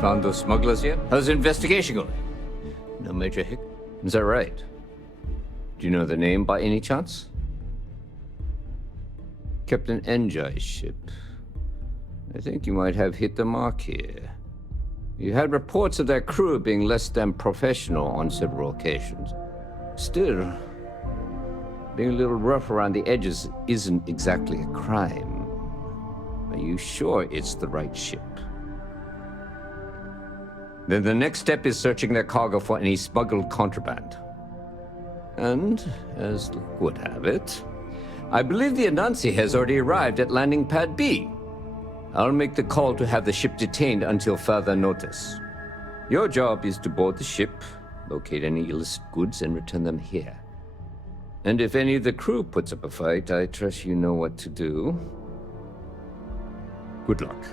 Found those smugglers yet? How's the investigation going? No major hic? Is that right? Do you know the name by any chance? Captain Enjai's ship. I think you might have hit the mark here. You had reports of their crew being less than professional on several occasions. Still, being a little rough around the edges isn't exactly a crime. Are you sure it's the right ship? Then the next step is searching their cargo for any smuggled contraband. And, as luck would have it, I believe the Anansi has already arrived at landing pad B. I'll make the call to have the ship detained until further notice. Your job is to board the ship, locate any illicit goods, and return them here. And if any of the crew puts up a fight, I trust you know what to do. Good luck.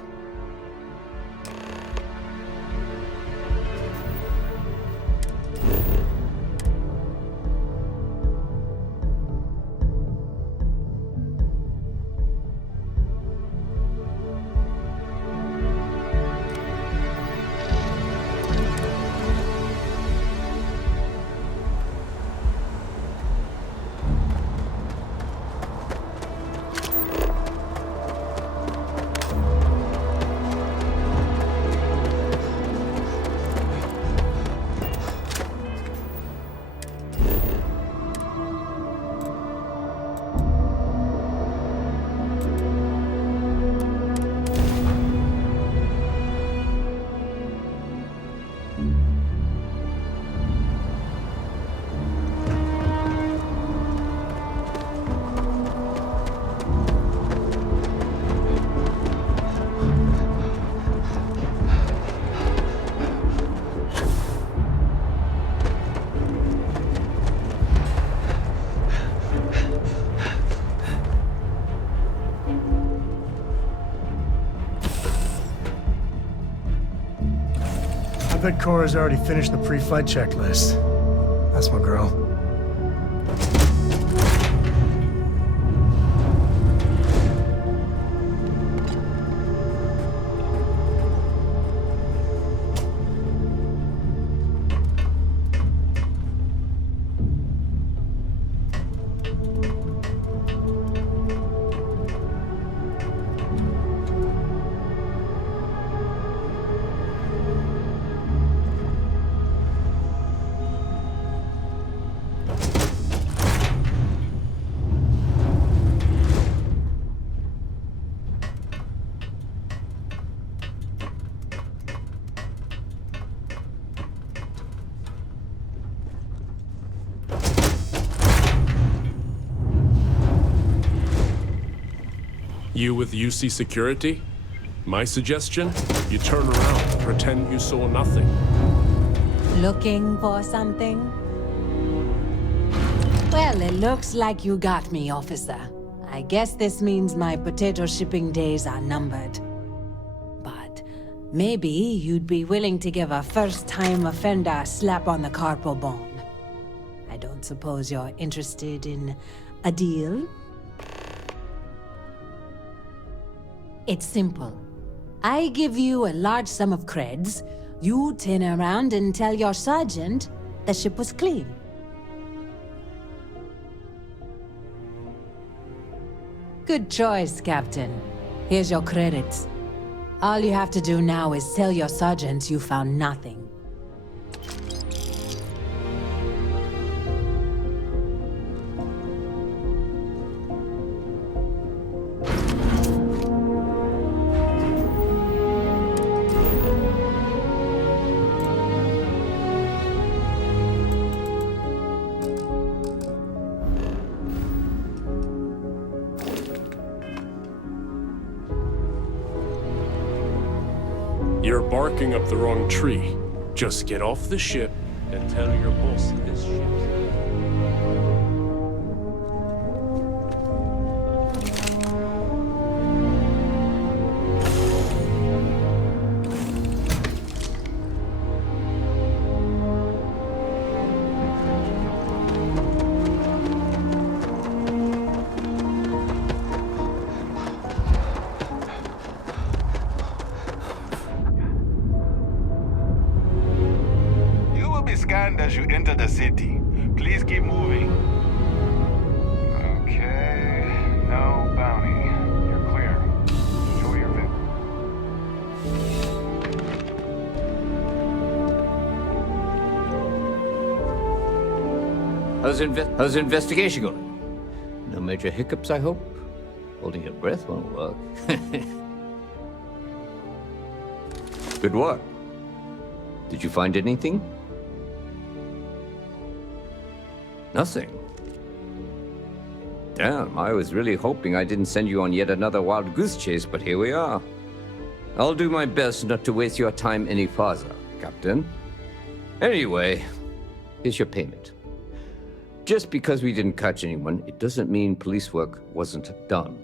I bet Cora's already finished the pre-flight checklist. That's my girl. You with UC Security? My suggestion? You turn around, pretend you saw nothing. Looking for something? Well, it looks like you got me, officer. I guess this means my potato shipping days are numbered. But maybe you'd be willing to give a first-time offender a slap on the carpal bone. I don't suppose you're interested in a deal? It's simple. I give you a large sum of creds, you turn around and tell your sergeant the ship was clean. Good choice, Captain. Here's your credits. All you have to do now is tell your sergeant you found nothing. You're barking up the wrong tree. Just get off the ship and tell your boss this ship. as you enter the city. Please keep moving. Okay, no bounty. You're clear. Enjoy your visit. How's the investigation going? No major hiccups, I hope? Holding your breath won't work. Good work. Did you find anything? Nothing. Damn, I was really hoping I didn't send you on yet another wild goose chase, but here we are. I'll do my best not to waste your time any farther, Captain. Anyway, here's your payment. Just because we didn't catch anyone, it doesn't mean police work wasn't done.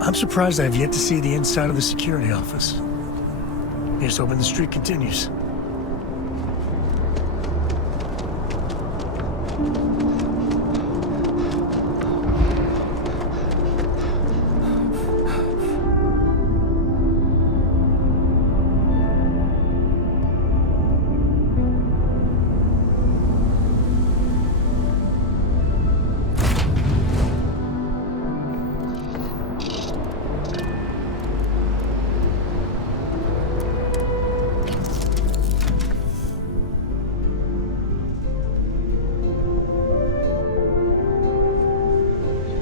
I'm surprised I have yet to see the inside of the security office. Here's hoping the streak continues.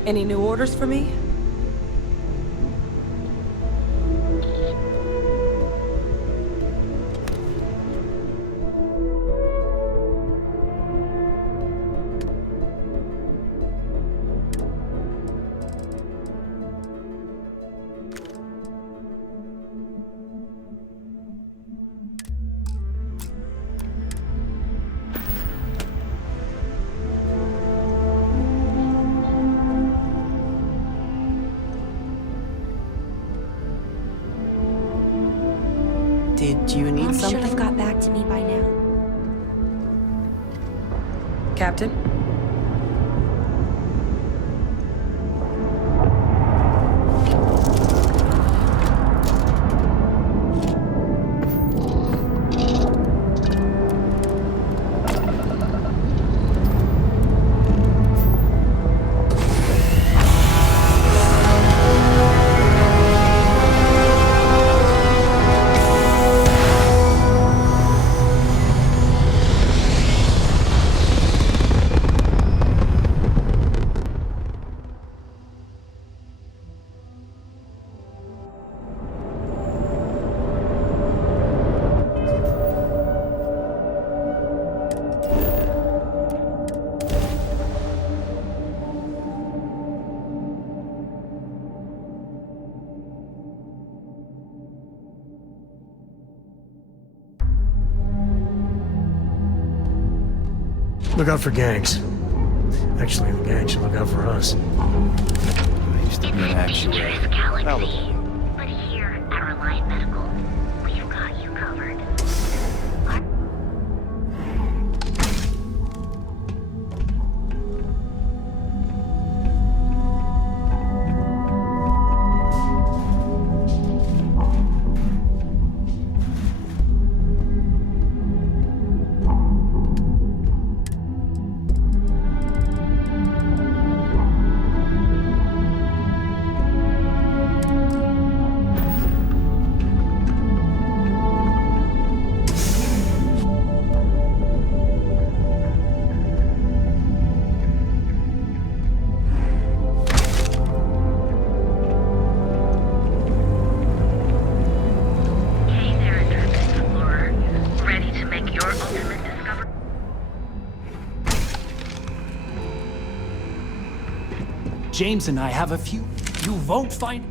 Any new orders for me? Did you need Mom something? should have got back to me by now. Captain? Look out for gangs. Actually, the gang should look out for us. I used to be an actuary. Galaxy. But here at Reliant Medical, we've got you covered. James and I have a few. You won't find.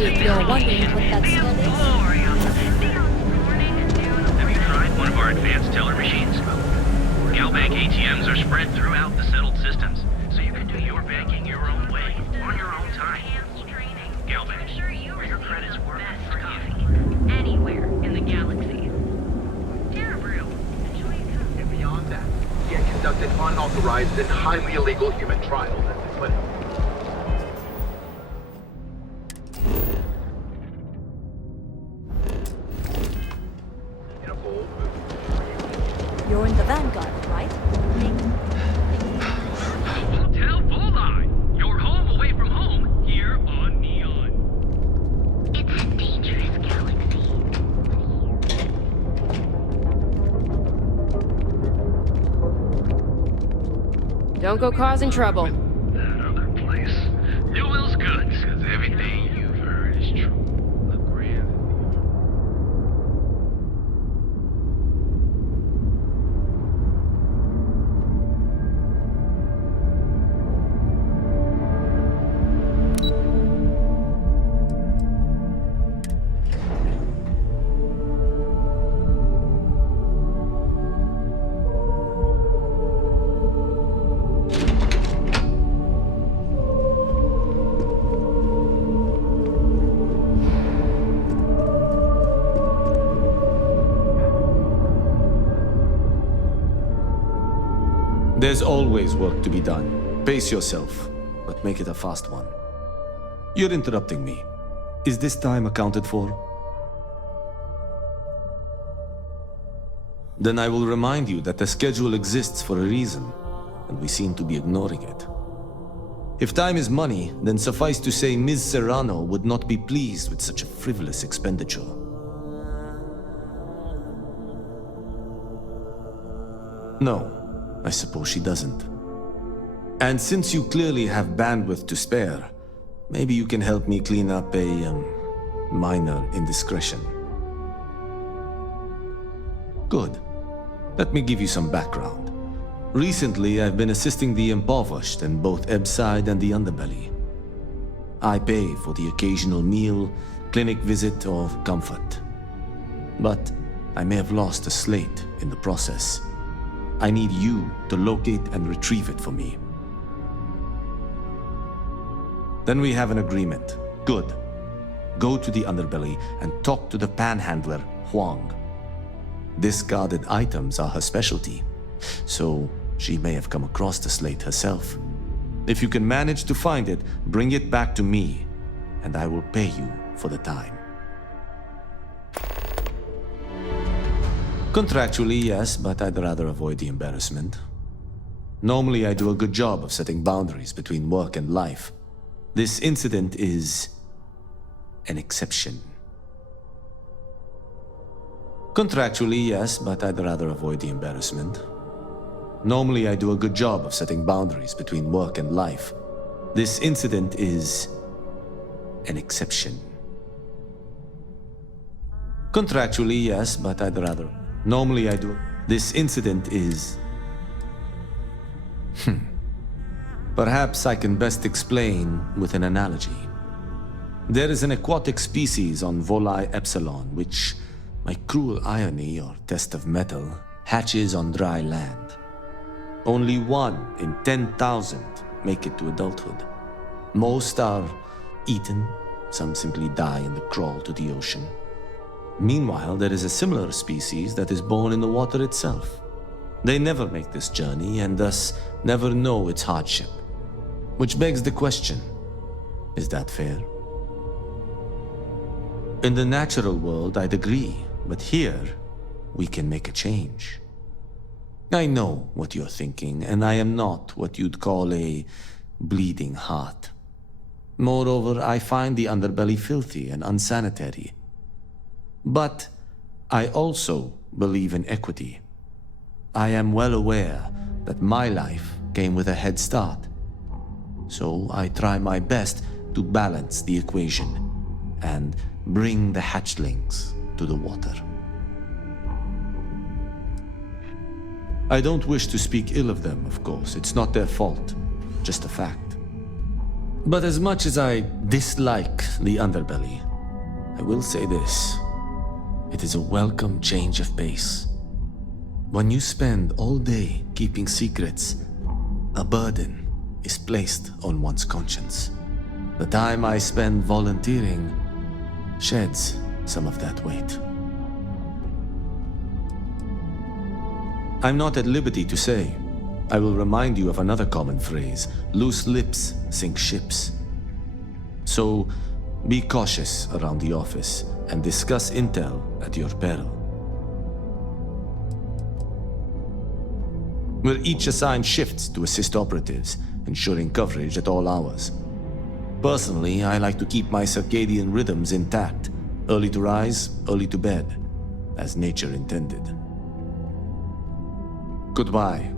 If you're wondering what that smell is, Have you tried one of our advanced teller machines? Galbank ATMs are spread throughout the settled systems, so you can do your banking your own way, on your own time. Galbank, where your credits work for you. Anywhere in the galaxy. And beyond that, you can't conduct an unauthorized and highly illegal human trial. But you're in the Vanguard, right? Hotel Bullseye! Your home away from home, here on Neon. It's a dangerous galaxy. Don't go causing trouble. That other place. New Will's good, because everything you've heard is true. The grand. There's always work to be done. Pace yourself, but make it a fast one. You're interrupting me. Is this time accounted for? Then I will remind you that the schedule exists for a reason, and we seem to be ignoring it. If time is money, then suffice to say Ms. Serrano would not be pleased with such a frivolous expenditure. No, I suppose she doesn't. And since you clearly have bandwidth to spare, maybe you can help me clean up a, minor indiscretion. Good. Let me give you some background. Recently, I've been assisting the impoverished in both Ebside and the Underbelly. I pay for the occasional meal, clinic visit, or comfort. But I may have lost a slate in the process. I need you to locate and retrieve it for me. Then we have an agreement. Good. Go to the Underbelly and talk to the panhandler, Huang. Discarded items are her specialty, so she may have come across the slate herself. If you can manage to find it, bring it back to me, and I will pay you for the time. Contractually, yes, but I'd rather avoid the embarrassment. Normally, I do a good job of setting boundaries between work and life. This incident is an exception. Contractually, yes, but I'd rather avoid the embarrassment. Normally, I do a good job of setting boundaries between work and life. This incident is an exception. Contractually, yes, but I'd rather. Normally I do. This incident is... Perhaps I can best explain with an analogy. There is an aquatic species on Volai Epsilon, which, by cruel irony or test of metal, hatches on dry land. Only 1 in 10,000 make it to adulthood. Most are eaten, some simply die in the crawl to the ocean. Meanwhile, there is a similar species that is born in the water itself. They never make this journey and thus never know its hardship. Which begs the question, is that fair? In the natural world, I'd agree, but here, we can make a change. I know what you're thinking, and I am not what you'd call a bleeding heart. Moreover, I find the underbelly filthy and unsanitary. But I also believe in equity. I am well aware that my life came with a head start. So I try my best to balance the equation and bring the hatchlings to the water. I don't wish to speak ill of them, of course. It's not their fault, just a fact. But as much as I dislike the underbelly, I will say this. It is a welcome change of pace. When you spend all day keeping secrets, a burden is placed on one's conscience. The time I spend volunteering sheds some of that weight. I'm not at liberty to say. I will remind you of another common phrase, loose lips sink ships. So, be cautious around the office and discuss intel at your peril. We're each assigned shifts to assist operatives, ensuring coverage at all hours. Personally, I like to keep my circadian rhythms intact. Early to rise, early to bed, as nature intended. Goodbye.